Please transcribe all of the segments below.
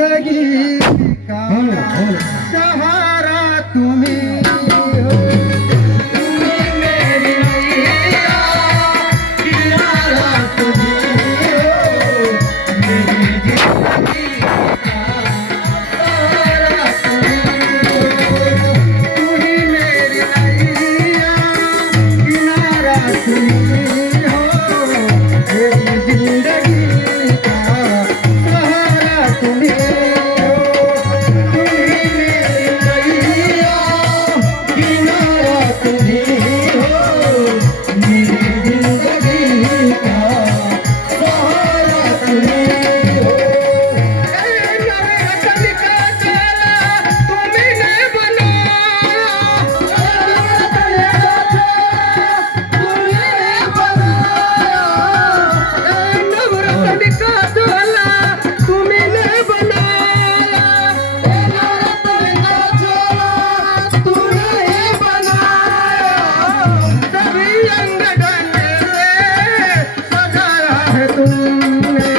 जिंदगी का सहारा तुम्ही हो। तुम्ही मेरी नैया, किनारा तुम्ही हो। मेरी जिंदगी का सहारा तुम्ही हो। तुम्ही मेरी नैया, किनारा तुम्ही हो। मेरी जिंदगी का सहारा तुम्ही हो। तुम्ही मेरी नैया, किनारा तुम्ही हो। मेरी जिंदगी का सहारा तुम्ही हो। नवरतन का ताला तुमने बनाया, नवरतन का ताला तुमने बनाया, नवरतन का ताला तुमने बनाया। सभी अंग ढंग से सजाया है तुमने,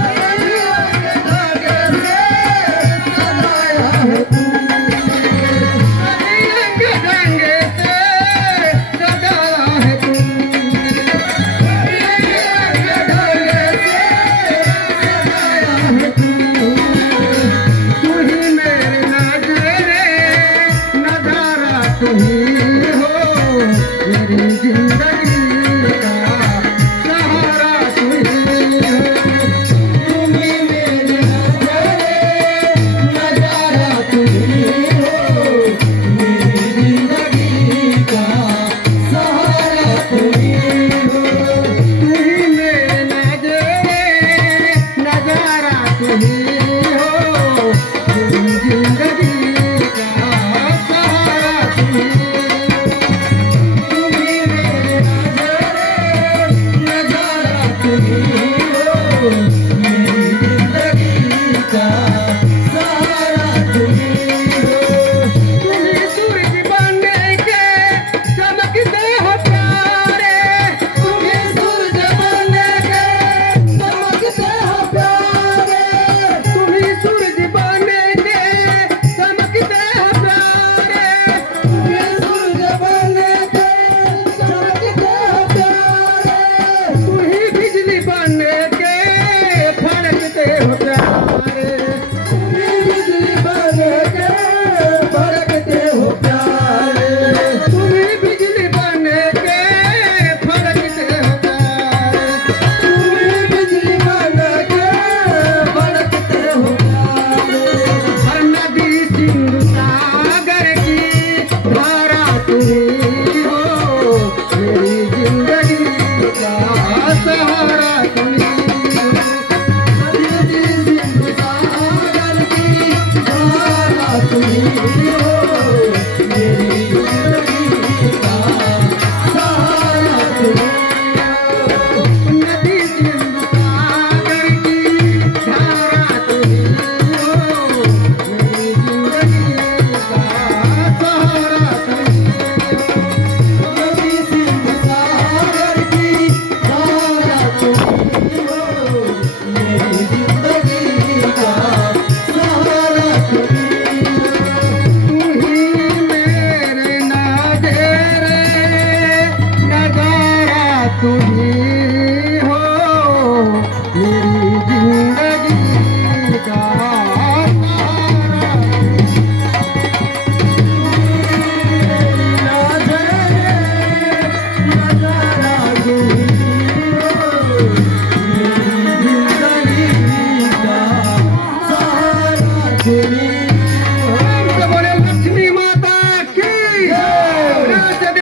सभी अंग ढंग से सजाया है तुमने, सभी अंग ढंग से सजाया है तुमने, सभी अंग ढंग से सजाया है तुमने। तू ही मेरी नज़रे नज़ारा तू ही हो। मेरी जिंदगी का सहारा तू ही हो। तुम्ही मेरी नज़रे नज़ारा तू ही हो। मेरी जिंदगी का सहारा तू ही हो। तुम्ही मेरी नज़रे नज़ारा तू ही हो। मेरी जिंदगी का सहारा तू ही हो। तुम्ही मेरे नज़रे नज़ारा तू ही हो। मेरी जिंदगी का सहारा तू ही हो। तुम्ही सूरज बन के चमकते हो प्यारे, तुम्ही सूरज बन के चमकते हो प्यारे, तुम्ही सूरज बन के चमकते हो प्यारे, तुम्ही सूरज बन के चमकते हो प्यारे। तुम्ही बिजली बन के फड़कते हो प्यारे, तुम्ही बिजली बन के फड़कते हो प्यारे, तुम्ही बिजली बन के फड़कते हो प्यारे, तुम्ही बिजली बन के फड़कते हो प्यारे। हर नदी सिंधु सागर की धारा तुम्ही हो। मेरी जिंदगी का सहारा तुम्ही हो। नदी सिंधु सागर की धारा तुम्ही हो। मेरी जिंदगी का सहारा तुम्ही हो। नदी सिंधु सागर की धारा तुम्ही हो। मेरी जिंदगी का सहारा तुम्ही हो। नदी सिंधु सागर की धारा तुम्ही हो। मेरी जिंदगी का सहारा तुम्ही हो। तू ही मेरे नज़रे नज़ारा तुम्ही हो। मेरी जिंदगी का सहारा नज़रे नज़ारा तुम्ही हो। मेरी जिंदगी का सहारा तुम्ही